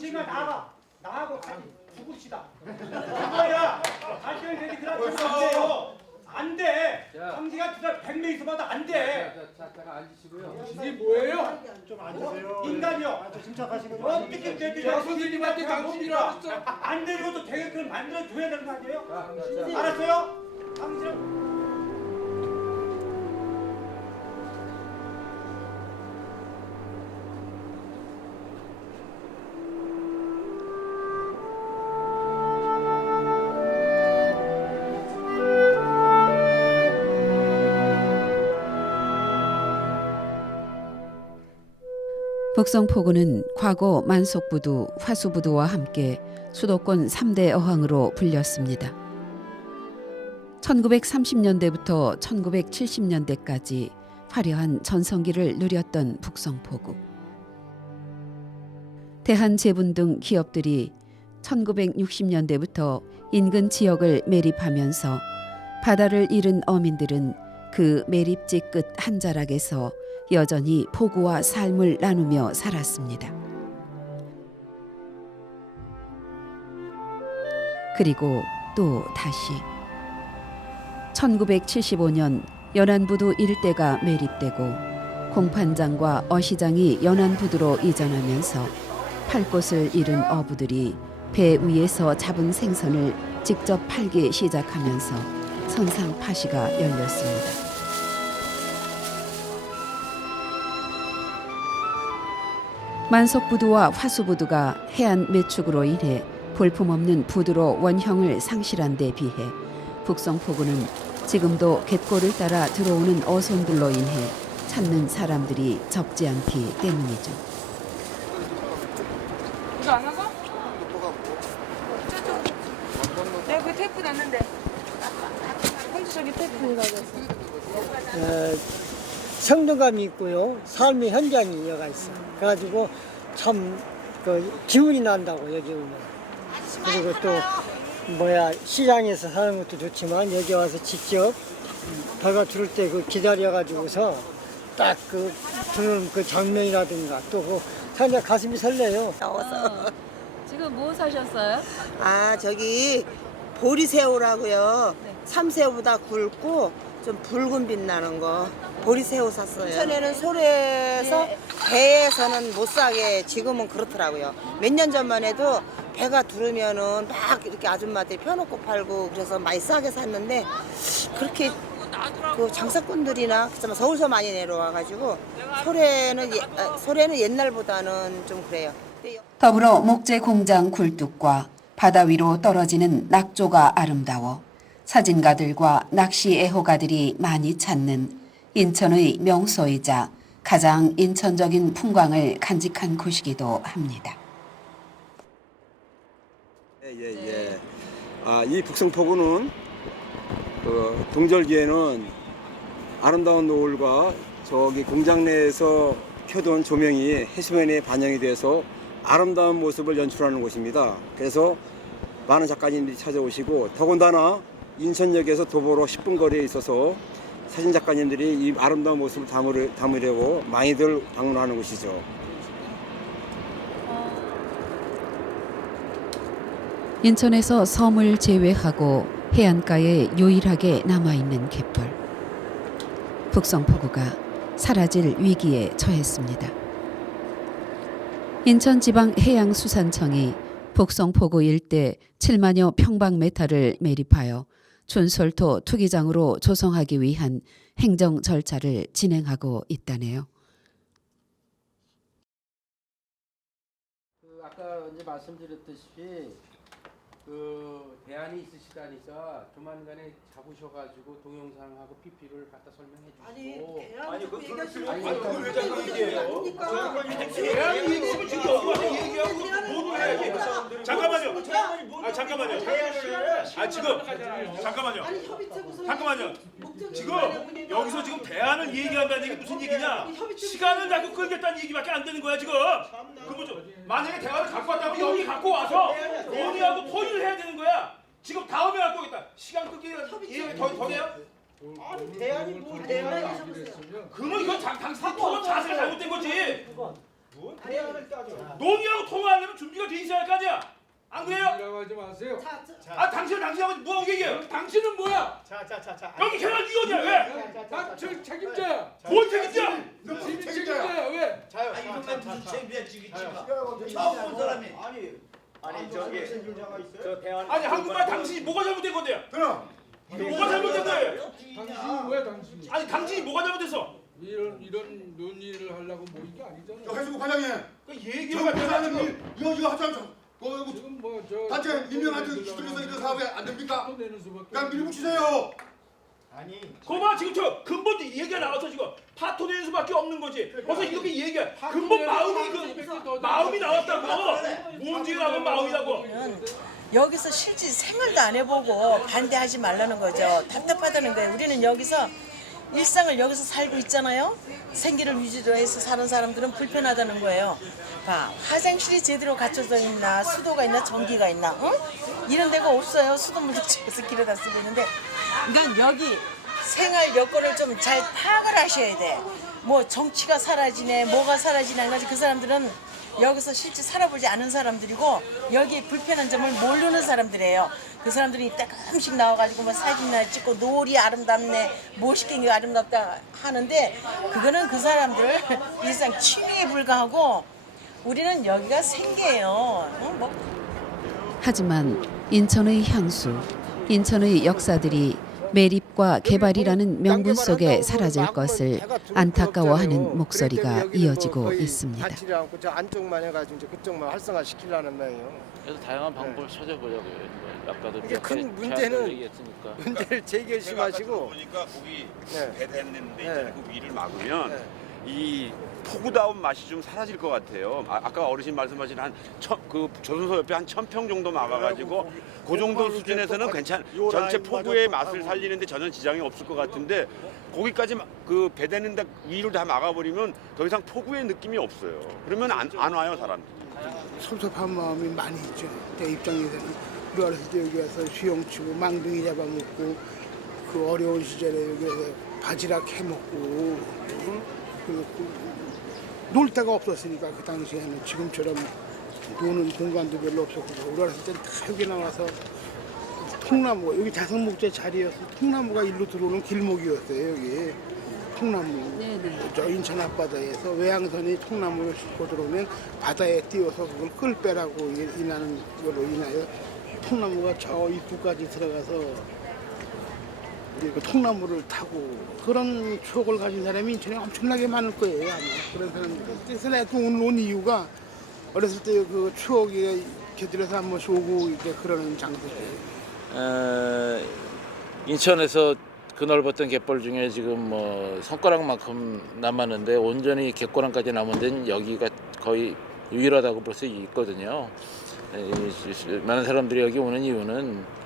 당신과 나하고 같이 죽읍시다. 그거야. 당신은 되지 그러면 안 돼요. 안 돼. 당신가 진짜 100명 있어봐도 안 돼. 잠깐 앉으시고요. 이게 뭐예요? 좀 앉으세요. 인간이요. 침착하시고. 어떻게 되지? 선생님한테 당신이라 그랬어. 안 되는 것도 되게끔 만들어줘야 되는 거 아니에요? 자. 알았어요? 당신은 북성포구는 과거 만석부두, 화수부두와 함께 수도권 3대 어항으로 불렸습니다. 1930년대부터 1970년대까지 화려한 전성기를 누렸던 북성포구. 대한제분 등 기업들이 1960년대부터 인근 지역을 매립하면서 바다를 잃은 어민들은 그 매립지 끝 한 자락에서 여전히 포구와 삶을 나누며 살았습니다. 그리고 또 다시 1975년 연안부두 일대가 매립되고 공판장과 어시장이 연안부두로 이전하면서 팔 곳을 잃은 어부들이 배 위에서 잡은 생선을 직접 팔기 시작하면서 선상 파시가 열렸습니다. 만석부두와 화수부두가 해안 매축으로 인해 볼품없는 부두로 원형을 상실한 데 비해 북성포구는 지금도 갯골을 따라 들어오는 어선들로 인해 찾는 사람들이 적지 않기 때문이죠. 이거 안 하고? 내가 그 테이프 놨는데. 형주 저기 테이프 이거 성취감이 있고요. 삶의 현장이 이어가 있어. 그래가지고 참 기운이 난다고 여기 오면. 그리고 또 시장에서 사는 것도 좋지만 여기 와서 직접 배가 들을 때 그 기다려가지고서 딱 그 들은 그 장면이라든가 또 그 사냥 가슴이 설레요. 지금 뭐 사셨어요? 아, 저기 보리새우라고요. 참새우보다 굵고 좀 붉은 빛 나는 거 보리새우 샀어요. 인천에는 소래에서 배에서는 못 사게 지금은 그렇더라고요. 몇 년 전만 해도 배가 두르면은 막 이렇게 아줌마들이 펴놓고 팔고 그래서 많이 싸게 샀는데 그렇게 그 장사꾼들이나 그렇지만 서울서 많이 내려와가지고 소래는 옛날보다는 좀 그래요. 더불어 목재 공장 굴뚝과 바다 위로 떨어지는 낙조가 아름다워 사진가들과 낚시 애호가들이 많이 찾는 인천의 명소이자 가장 인천적인 풍광을 간직한 곳이기도 합니다. 예. 이 북성포구는 동절기에는 아름다운 노을과 저기 공장 내에서 켜둔 조명이 해수면에 반영이 돼서 아름다운 모습을 연출하는 곳입니다. 그래서 많은 작가님들이 찾아오시고 더군다나 인천역에서 도보로 10분 거리에 있어서 사진 작가님들이 이 아름다운 모습을 담으려고 많이들 방문하는 곳이죠. 인천에서 섬을 제외하고 해안가에 유일하게 남아있는 갯벌. 북성포구가 사라질 위기에 처했습니다. 인천지방해양수산청이 북성포구 일대 7만여 평방미터를 매립하여 준솔토 투기장으로 조성하기 위한 행정 절차를 진행하고 있다네요. 아까 이제 말씀드렸다시피 대안이 있으시다니까 조만간에 잡으셔가지고 동영상하고 PP를 갖다 설명해 주시고. 아니 그 들을 필요 아니, 없어. 그걸 왜 자꾸 얘기해요? 대안이 있으면 지금 여기 와서 얘기하고 모두 해야지. 잠깐만요. 잠깐만요. 잠깐만요. 지금 여기서 지금 대안을 얘기한다는 얘기 무슨 얘기냐? 시간을 자꾸 끌겠다는 얘기밖에 안 되는 거야 지금. 그 뭐죠? 만약에 대안을 갖고 왔다면 여기 갖고 와서 논의하고 토의를 해야 되는 거야. 지금 다음에 갖고 오겠다. 시간 끌기 얘기 더 돼요? 아니 대안이 뭘 대안이 그러면 이거 당신 토론 자세가 잘못된 거지. 논의하고 통화하려면 준비가 돼 있어야 할 거 아니야. 안 그래요? 하지 마세요. 아 당신하고 뭐하고 얘기해요? 당신은 뭐야? 여기 계란 위원이야 왜? 나 책임자야. 뭘 책임져? 지민 책임자야 왜? 이 동네 무슨 책임이야 지기치가 처음 본 사람이 아니 저기 저 대한 아니 한국말 당신이 뭐가 잘못된 건데요? 뭐가 잘못된 거예요? 당신이 뭐야 당신이? 아니 당신이 뭐가 잘못됐어? 이런 논의를 하려고 모인 게 아니잖아. 해수부 과장님, 그 얘기가 되는 이거 하자. 지금 뭐저 단체 임명한테 기술에서 이런 사업에 안 됩니까? 또 내는 수밖에. 그냥 밀붙이세요. 거봐 지금 저 근본 얘기가 나와서 지금 파토 내는 수밖에 없는 거지. 벌써 이렇게 얘기해. 근본 마음이 나왔다고. 문제라고 마음이라고. 여기서 실제 생활도 안 해보고 반대하지 말라는 거죠. 답답하다는 거예요. 우리는 여기서 일상을 여기서 살고 있잖아요. 생계를 위주로 해서 사는 사람들은 불편하다는 거예요. 봐, 화장실이 제대로 갖춰져 있나, 수도가 있나, 전기가 있나, 응? 이런 데가 없어요. 수돗물도 집에서 길에다 쓰고 있는데, 그러니까 여기 생활 여건을 좀 잘 파악을 하셔야 돼. 뭐 정치가 사라지네, 뭐가 사라지네, 하지 그 사람들은 여기서 실제 살아보지 않은 사람들이고 여기 불편한 점을 모르는 사람들이에요. 그 사람들이 조금씩 나와가지고 뭐 사진이나 찍고 노을이 아름답네, 멋있게 아름답다 하는데 그거는 그 사람들 일상 취미에 불과하고 우리는 여기가 생계예요. 응? 뭐. 하지만 인천의 향수, 인천의 역사들이 매립과 개발이라는 명분 속에 사라질 것을 안타까워하는 목소리가 이어지고 있습니다. 닿지를 않고 저 안쪽만 해가지고 이제 그쪽만 활성화 시키려는 거예요. 그래서 다양한 방법을 찾아보려고요. 아까도 이게 큰 문제를 제기하시고 보니까 거기 네. 배됐는데 네. 그 위를 막으면 네. 이 포구다운 맛이 좀 사라질 것 같아요. 아까 어르신 말씀하신 그 조선소 옆에 한 1,000평 정도 막아가지고 그 정도 수준에서는 전체 포구의 맛을 살리는데 전혀 지장이 없을 것 같은데 거기까지 그 배되는 데 위를 다 막아버리면 더 이상 포구의 느낌이 없어요. 그러면 안 와요 사람들이. 섭섭한 마음이 많이 있죠. 내 입장에서는 우리 어렸을 때 여기 와서 수영치고 망둥이 잡아먹고 그 어려운 시절에 여기 와서 바지락 해먹고 놀 데가 없었으니까 그 당시에는 지금처럼 노는 공간도 별로 없었고 우리 어렸을 때는 다 여기 나와서 통나무 여기 자성목재 자리여서 통나무가 일로 들어오는 길목이었어요. 여기 통나무 저 인천 앞바다에서 외항선이 통나무를 싣고 들어오면 바다에 띄워서 그걸 끌 빼라고 인하는 걸로 인하여 통나무가 저 입구까지 들어가서 그 통나무를 타고 그런 추억을 가진 사람이 인천에 엄청나게 많을 거예요. 아마 그런 사람들. 그래서 내가 오늘 온 이유가 어렸을 때 그 추억이 곁들여서 한 번씩 오고 이제 그러는 장소예요. 인천에서 그 넓었던 갯벌 중에 지금 뭐 손가락만큼 남았는데 온전히 갯고랑까지 남은 데는 여기가 거의 유일하다고 볼 수 있거든요. 많은 사람들이 여기 오는 이유는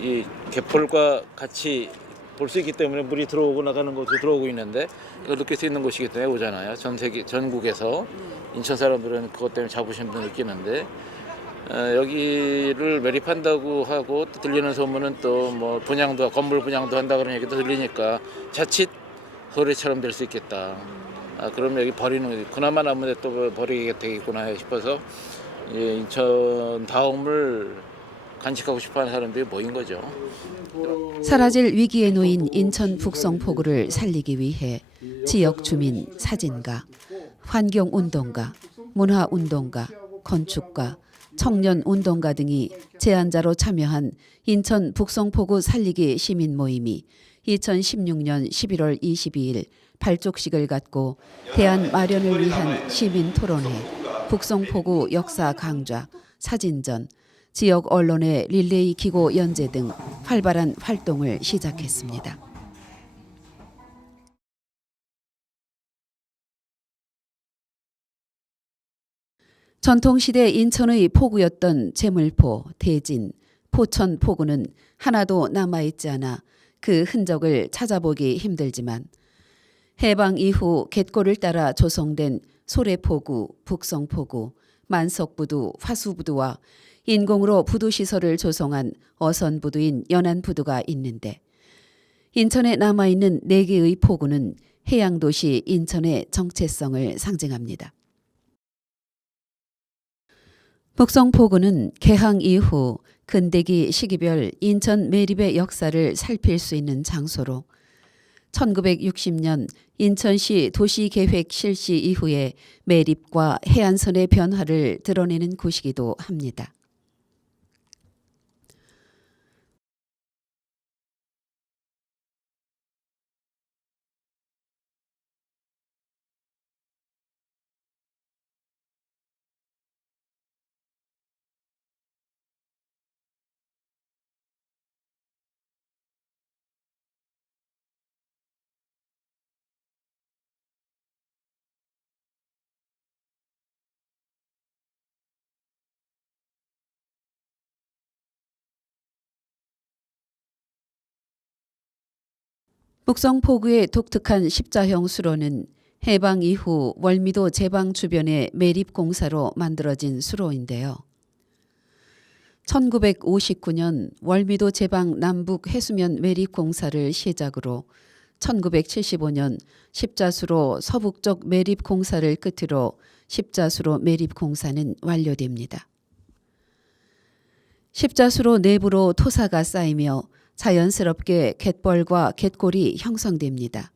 이 갯벌과 같이 볼 수 있기 때문에 물이 들어오고 나가는 곳도 들어오고 있는데 이걸 느낄 수 있는 곳이기 때문에 오잖아요. 전 세계 전국에서 인천 사람들은 그것 때문에 자부심도 느끼는데 여기를 매립한다고 하고 또 들리는 소문은 또 뭐 분양도 건물 분양도 한다 그런 얘기도 들리니까 자칫 소리처럼 될 수 있겠다. 그럼 여기 버리는 그나마 남은 데 또 버리게 되겠구나 싶어서 인천 다음을 간직하고 싶어하는 사람들이 모인 거죠. 사라질 위기에 놓인 인천 북성포구를 살리기 위해 지역 주민, 사진가, 환경운동가, 문화운동가, 건축가, 청년운동가 등이 제안자로 참여한 인천 북성포구 살리기 시민 모임이 2016년 11월 22일 발족식을 갖고 대안 마련을 위한 시민 토론회, 북성포구 역사 강좌, 사진전, 지역 언론의 릴레이 기고 연재 등 활발한 활동을 시작했습니다. 전통시대 인천의 포구였던 제물포, 대진, 포천 포구는 하나도 남아있지 않아 그 흔적을 찾아보기 힘들지만 해방 이후 갯골을 따라 조성된 소래포구, 북성포구, 만석부두, 화수부두와 인공으로 부두시설을 조성한 어선부두인 연안부두가 있는데 인천에 남아있는 4개의 포구는 해양도시 인천의 정체성을 상징합니다. 북성포구는 개항 이후 근대기 시기별 인천 매립의 역사를 살필 수 있는 장소로 1960년 인천시 도시계획 실시 이후에 매립과 해안선의 변화를 드러내는 곳이기도 합니다. 북성포구의 독특한 십자형 수로는 해방 이후 월미도 제방 주변의 매립공사로 만들어진 수로인데요. 1959년 월미도 제방 남북 해수면 매립공사를 시작으로 1975년 십자수로 서북쪽 매립공사를 끝으로 십자수로 매립공사는 완료됩니다. 십자수로 내부로 토사가 쌓이며 자연스럽게 갯벌과 갯골이 형성됩니다.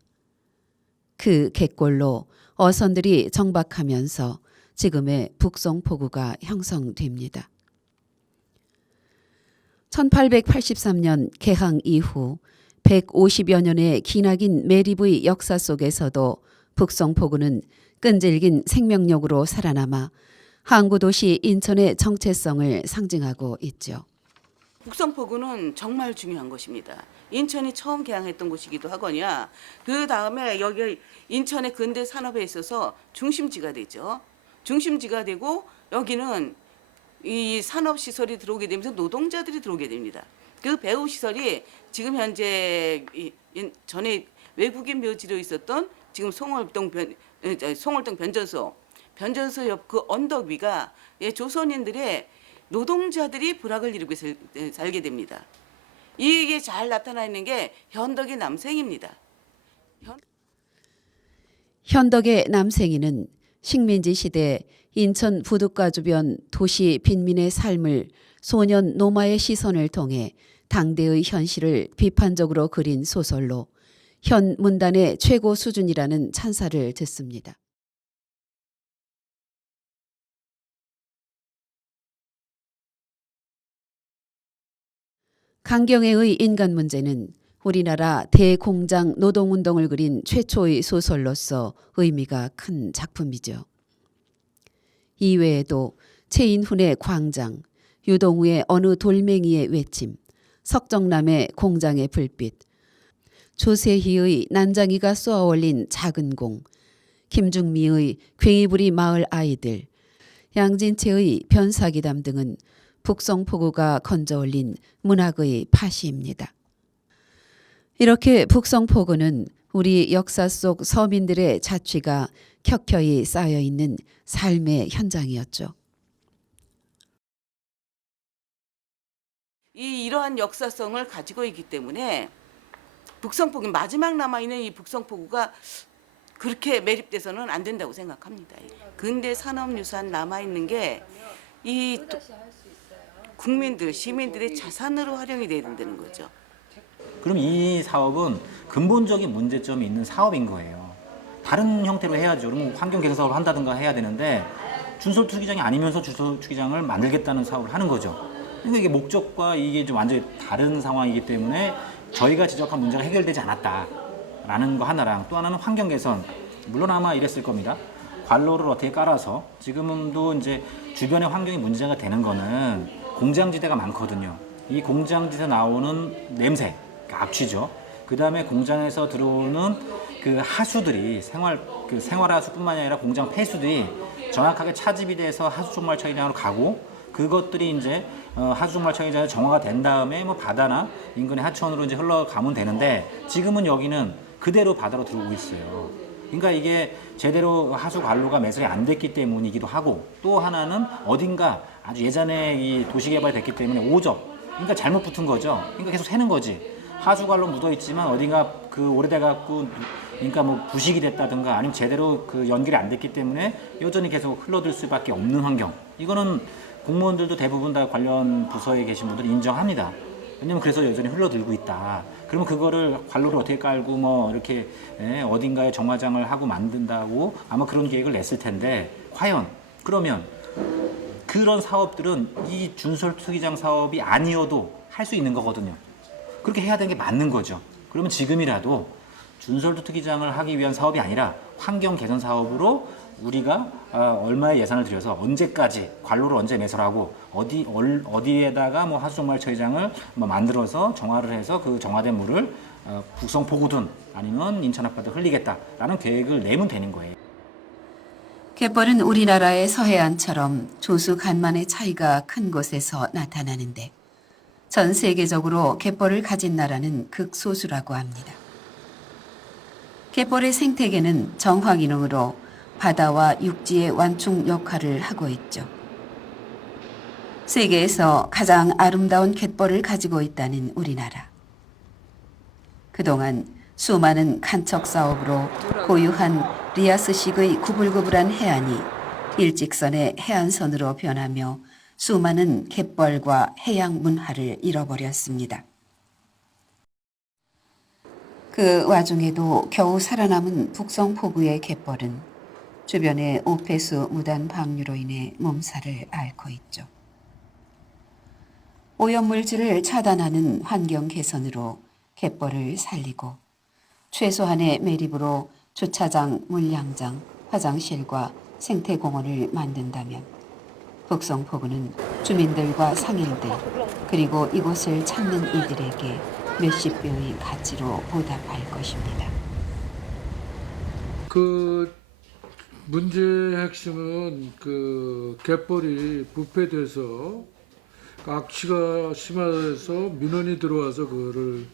그 갯골로 어선들이 정박하면서 지금의 북성포구가 형성됩니다. 1883년 개항 이후 150여 년의 기나긴 매립의 역사 속에서도 북성포구는 끈질긴 생명력으로 살아남아 항구도시 인천의 정체성을 상징하고 있죠. 북성포구는 정말 중요한 곳입니다. 인천이 처음 개항했던 곳이기도 하거냐, 그 다음에 여기 인천의 근대 산업에 있어서 중심지가 되죠. 중심지가 되고 여기는 이 산업 시설이 들어오게 되면서 노동자들이 들어오게 됩니다. 그 배후 시설이 지금 현재 전에 외국인 묘지로 있었던 지금 송월동 변전소 옆 그 언덕 위가 조선인들의 노동자들이 부락을 이루고 살게 됩니다. 이게 잘 나타나 있는 게 현덕의 남생입니다. 현덕의 남생이는 식민지 시대 인천 부둣가 주변 도시 빈민의 삶을 소년 노마의 시선을 통해 당대의 현실을 비판적으로 그린 소설로 현 문단의 최고 수준이라는 찬사를 듣습니다. 강경애의 인간 문제는 우리나라 대공장 노동운동을 그린 최초의 소설로서 의미가 큰 작품이죠. 이외에도 최인훈의 광장, 유동우의 어느 돌멩이의 외침, 석정남의 공장의 불빛, 조세희의 난장이가 쏘아올린 작은 공, 김중미의 괭이부리 마을 아이들, 양진채의 변사기담 등은 북성포구가 건져올린 문학의 파시입니다. 이렇게 북성포구는 우리 역사 속 서민들의 자취가 켜켜이 쌓여있는 삶의 현장이었죠. 이러한 역사성을 가지고 있기 때문에 북성포구, 마지막 남아있는 이 북성포구가 그렇게 매립돼서는 안 된다고 생각합니다. 근대 산업유산 남아있는 게 이 국민들, 시민들의 자산으로 활용이 돼야 된다는 거죠. 그럼 이 사업은 근본적인 문제점이 있는 사업인 거예요. 다른 형태로 해야죠. 그러면 환경 개선 사업을 한다든가 해야 되는데 준설 투기장이 아니면서 준설 투기장을 만들겠다는 사업을 하는 거죠. 그러니까 이게 목적과 이게 좀 완전히 다른 상황이기 때문에 저희가 지적한 문제가 해결되지 않았다라는 거 하나랑, 또 하나는 환경 개선. 물론 아마 이랬을 겁니다. 관로를 어떻게 깔아서 지금도 이제 주변의 환경이 문제가 되는 거는 공장지대가 많거든요. 이 공장지대에서 나오는 냄새, 그러니까 악취죠. 그 다음에 공장에서 들어오는 그 하수들이 생활하수뿐만 아니라 공장 폐수들이 정확하게 차집이 돼서 하수종말 처리장으로 가고, 그것들이 이제 하수종말 처리장에 정화가 된 다음에 뭐 바다나 인근의 하천으로 이제 흘러가면 되는데, 지금은 여기는 그대로 바다로 들어오고 있어요. 그러니까 이게 제대로 하수 관로가 매설이 안 됐기 때문이기도 하고, 또 하나는 어딘가 아주 예전에 이 도시개발이 됐기 때문에 오적, 그러니까 잘못 붙은 거죠. 그러니까 계속 새는 거지. 하수 관로 묻어 있지만 어딘가 그 오래돼 갖고, 그러니까 뭐 부식이 됐다든가 아니면 제대로 그 연결이 안 됐기 때문에 여전히 계속 흘러들 수밖에 없는 환경. 이거는 공무원들도 대부분 다 관련 부서에 계신 분들은 인정합니다. 왜냐면 그래서 여전히 흘러들고 있다. 그러면 그거를 관로를 어떻게 깔고 뭐 이렇게 어딘가에 정화장을 하고 만든다고 아마 그런 계획을 냈을 텐데 과연 그러면 그런 사업들은 이 준설 투기장 사업이 아니어도 할 수 있는 거거든요. 그렇게 해야 되는 게 맞는 거죠. 그러면 지금이라도 준설 투기장을 하기 위한 사업이 아니라 환경 개선 사업으로 우리가 얼마의 예산을 들여서 언제까지 관로를 언제 매설하고 어디에다가 뭐 하수종말 처리장을 뭐 만들어서 정화를 해서 그 정화된 물을 북성 포구든 아니면 인천 앞바다 흘리겠다라는 계획을 내면 되는 거예요. 갯벌은 우리나라의 서해안처럼 조수 간만의 차이가 큰 곳에서 나타나는데 전 세계적으로 갯벌을 가진 나라는 극소수라고 합니다. 갯벌의 생태계는 정화 기능으로 바다와 육지의 완충 역할을 하고 있죠. 세계에서 가장 아름다운 갯벌을 가지고 있다는 우리나라. 그동안 수많은 간척 사업으로 고유한 리아스식의 구불구불한 해안이 일직선의 해안선으로 변하며 수많은 갯벌과 해양 문화를 잃어버렸습니다. 그 와중에도 겨우 살아남은 북성포구의 갯벌은 주변의 오폐수 무단 방류로 인해 몸살을 앓고 있죠. 오염물질을 차단하는 환경 개선으로 갯벌을 살리고 최소한의 매립으로 주차장, 물량장, 화장실과 생태공원을 만든다면 북성포구는 주민들과 상인들 그리고 이곳을 찾는 이들에게 몇십 배의 가치로 보답할 것입니다. 그 문제의 핵심은 그 갯벌이 부패돼서 악취가 심해서 민원이 들어와서 그거를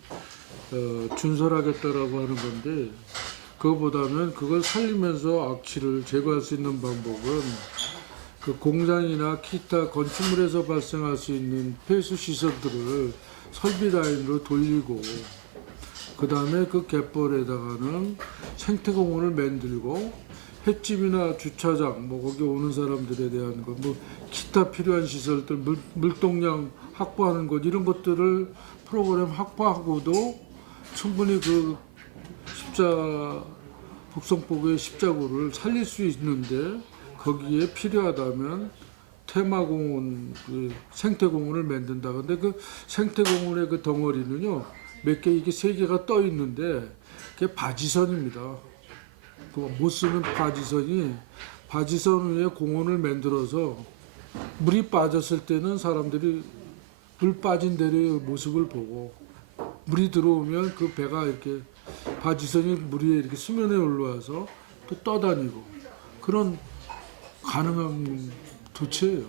준설하겠다라고 하는 건데 그거보다는 그걸 살리면서 악취를 제거할 수 있는 방법은 그 공장이나 기타 건축물에서 발생할 수 있는 폐수 시설들을 설비 라인으로 돌리고 그 다음에 그 갯벌에다가는 생태공원을 만들고 횟집이나 주차장, 뭐 거기 오는 사람들에 대한 거, 뭐 기타 필요한 시설들, 물동량 확보하는 것 이런 것들을 프로그램 확보하고도 충분히 그 북성포구의 십자구를 살릴 수 있는데 거기에 필요하다면 테마공원, 그 생태공원을 만든다. 근데 그 생태공원의 그 덩어리는요, 몇 개, 이게 3개가 떠 있는데 그게 바지선입니다. 그 못 쓰는 바지선 위에 공원을 만들어서 물이 빠졌을 때는 사람들이 물 빠진 데의 모습을 보고 물이 들어오면 그 배가 이렇게 바지선이 물 위에 이렇게 수면에 올라와서 또 떠다니고 그런 가능한 도체예요.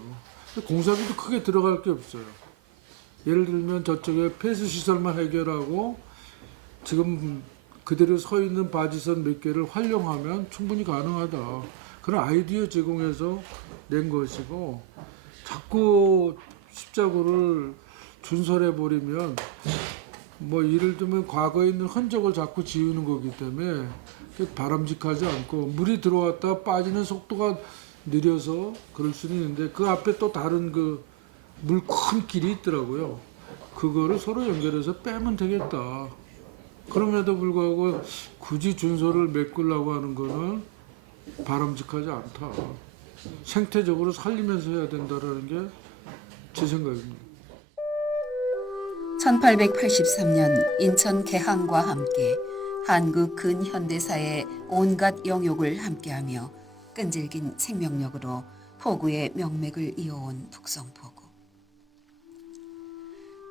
공사비도 크게 들어갈 게 없어요. 예를 들면 저쪽에 폐수시설만 해결하고 지금 그대로 서 있는 바지선 몇 개를 활용하면 충분히 가능하다. 그런 아이디어 제공해서 낸 것이고 자꾸 십자구를 준설해버리면 뭐 예를 들면 과거에 있는 흔적을 자꾸 지우는 거기 때문에 바람직하지 않고 물이 들어왔다 빠지는 속도가 느려서 그럴 수는 있는데 그 앞에 또 다른 그 물 큰 길이 있더라고요. 그거를 서로 연결해서 빼면 되겠다. 그럼에도 불구하고 굳이 준설을 메꾸려고 하는 거는 바람직하지 않다. 생태적으로 살리면서 해야 된다는 게 제 생각입니다. 1883년 인천 개항과 함께 한국 근현대사의 온갖 영욕을 함께하며 끈질긴 생명력으로 포구의 명맥을 이어온 북성포구.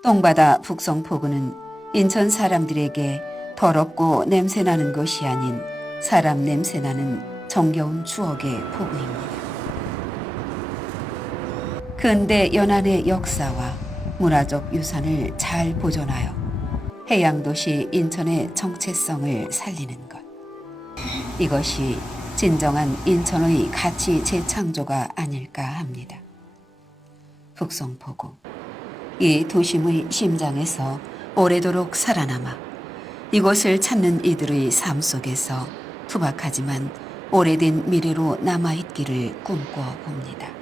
똥바다 북성포구는 인천 사람들에게 더럽고 냄새나는 것이 아닌 사람 냄새나는 정겨운 추억의 포구입니다. 근대 연안의 역사와 문화적 유산을 잘 보존하여 해양도시 인천의 정체성을 살리는 것. 이것이 진정한 인천의 가치 재창조가 아닐까 합니다. 북성포구. 이 도심의 심장에서 오래도록 살아남아 이곳을 찾는 이들의 삶 속에서 투박하지만 오래된 미래로 남아있기를 꿈꿔봅니다.